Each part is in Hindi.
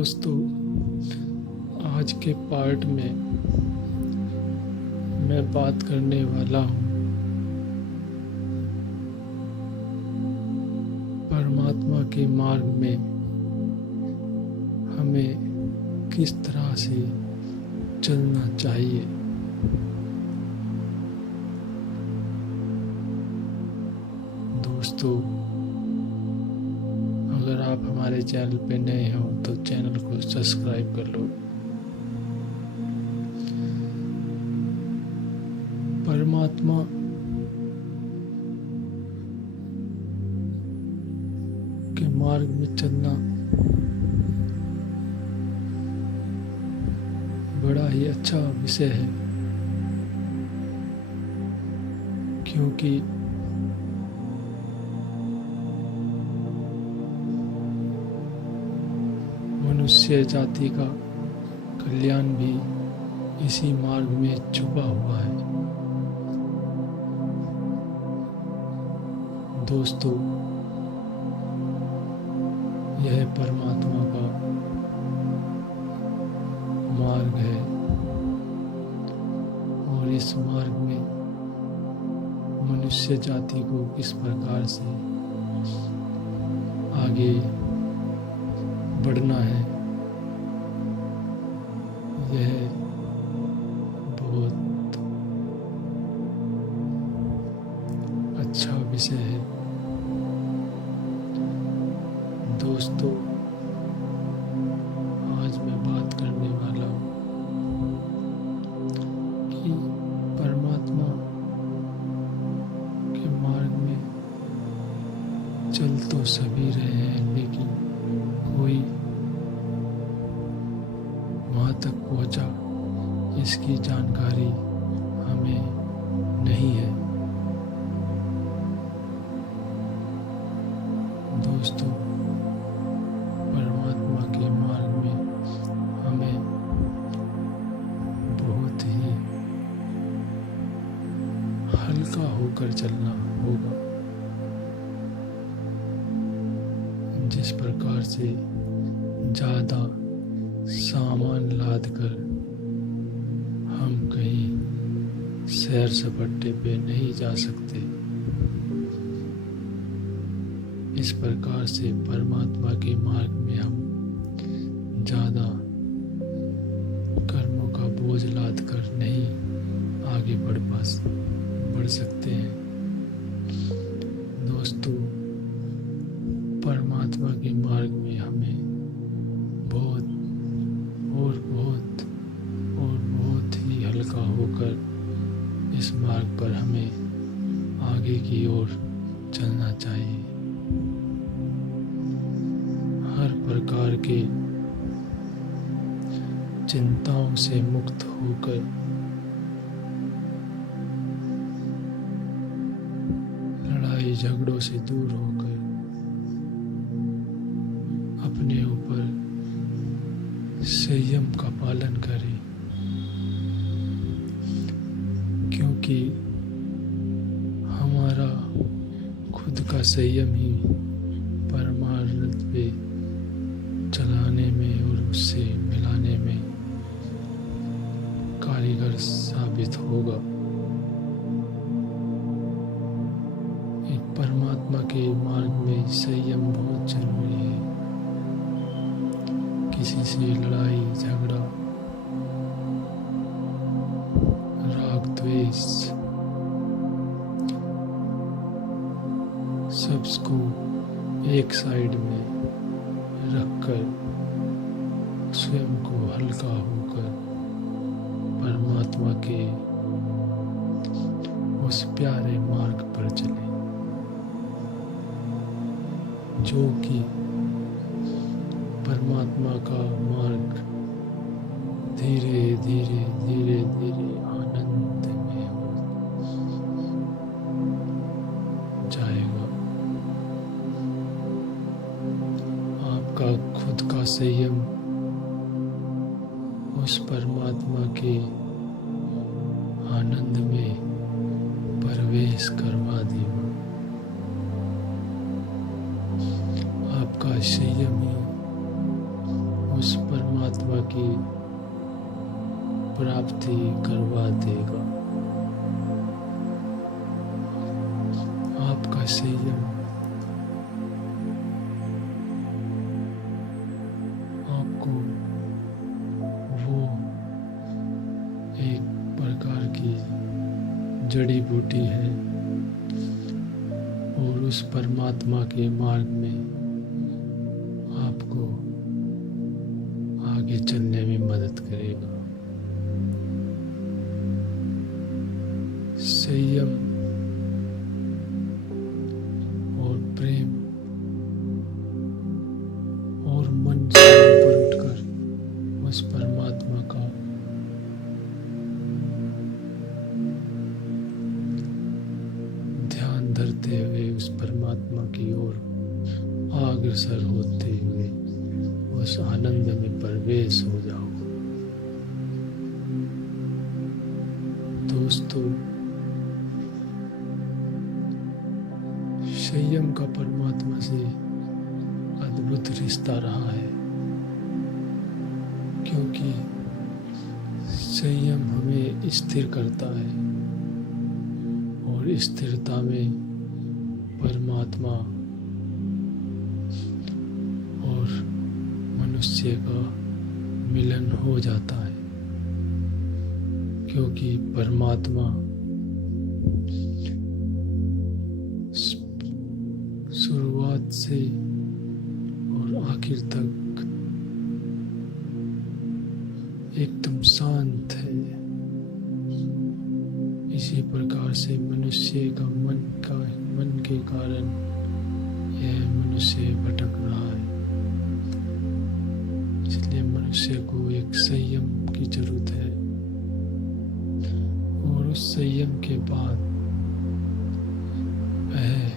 दोस्तों, आज के पार्ट में मैं बात करने वाला हूँ परमात्मा के मार्ग में हमें किस तरह से चलना चाहिए। दोस्तों, अगर आप हमारे चैनल पे नए हो तो चैनल को सब्सक्राइब कर लो। परमात्मा के मार्ग में चलना बड़ा ही अच्छा विषय है, क्योंकि मनुष्य जाति का कल्याण भी इसी मार्ग में छुपा हुआ है। दोस्तों, यह परमात्मा का मार्ग है और इस मार्ग में मनुष्य जाति को किस प्रकार से आगे बढ़ना है, यह बहुत अच्छा विषय है। दोस्तों, आज मैं बात करने वाला हूँ कि परमात्मा के मार्ग में चल तो सभी रहे हैं, लेकिन कोई वहाँ तक पहुँचा इसकी जानकारी हमें नहीं है। दोस्तों, परमात्मा के मार्ग में हमें बहुत ही हल्का होकर चलना होगा। जिस प्रकार से ज़्यादा सामान लाद कर हम कहीं सैर सपाटे पे नहीं जा सकते, इस प्रकार से परमात्मा के मार्ग में हम ज़्यादा कर्मों का बोझ लाद कर नहीं आगे बढ़ सकते हैं। दोस्तों, परमात्मा के मार्ग में हमें बहुत ही हल्का होकर इस मार्ग पर हमें आगे की ओर चलना चाहिए। हर प्रकार के चिंताओं से मुक्त होकर लड़ाई झगड़ों से दूर होकर अपने ऊपर संयम का पालन करें, क्योंकि हमारा खुद का संयम ही परमार्थ पे चलाने में और उससे मिलाने में कारीगर साबित होगा। एक परमात्मा के मार्ग में संयम बहुत जरूरी है। किसी से लड़ाई झगड़ा, राग द्वेष सबको एक साइड में रखकर स्वयं को हल्का होकर परमात्मा के उस प्यारे मार्ग पर चले, जो कि परमात्मा का मार्ग धीरे धीरे आनंद में हो जाएगा। आपका खुद का संयम उस परमात्मा के आनंद में प्रवेश करवा देगा। आपका संयम ही उस परमात्मा की प्राप्ति करवा देगा। आपका संयम आपको वो एक प्रकार की जड़ी बूटी है और उस परमात्मा के मार्ग में आपको आगे चलने में मदद करेगा। संयम और प्रेम और मन से ऊपर उठकर उस परमात्मा का ध्यान धरते हुए उस परमात्मा की ओर अग्रसर होते हुए उस आनंद में प्रवेश हो जाओ। दोस्तों, संयम का परमात्मा से अद्भुत रिश्ता रहा है, क्योंकि संयम हमें स्थिर करता है और स्थिरता में परमात्मा और मनुष्य का मिलन हो जाता है, क्योंकि परमात्मा शुरुआत से और आखिर तक एकदम शांत है। इसी प्रकार से मनुष्य का मन के कारण यह मनुष्य भटक रहा है। इसलिए मनुष्य को एक संयम की जरूरत है और उस संयम के बाद वह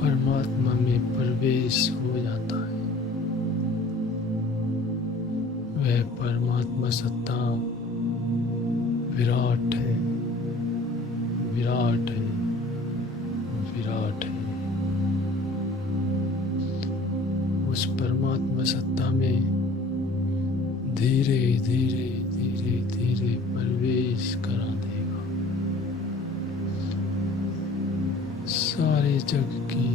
परमात्मा में प्रवेश हो जाता है। वह परमात्मा सत्ता विराट है, विराट है, विराट है। उस परमात्मा सत्ता में धीरे धीरे धीरे धीरे प्रवेश करा देगा। सारे जग की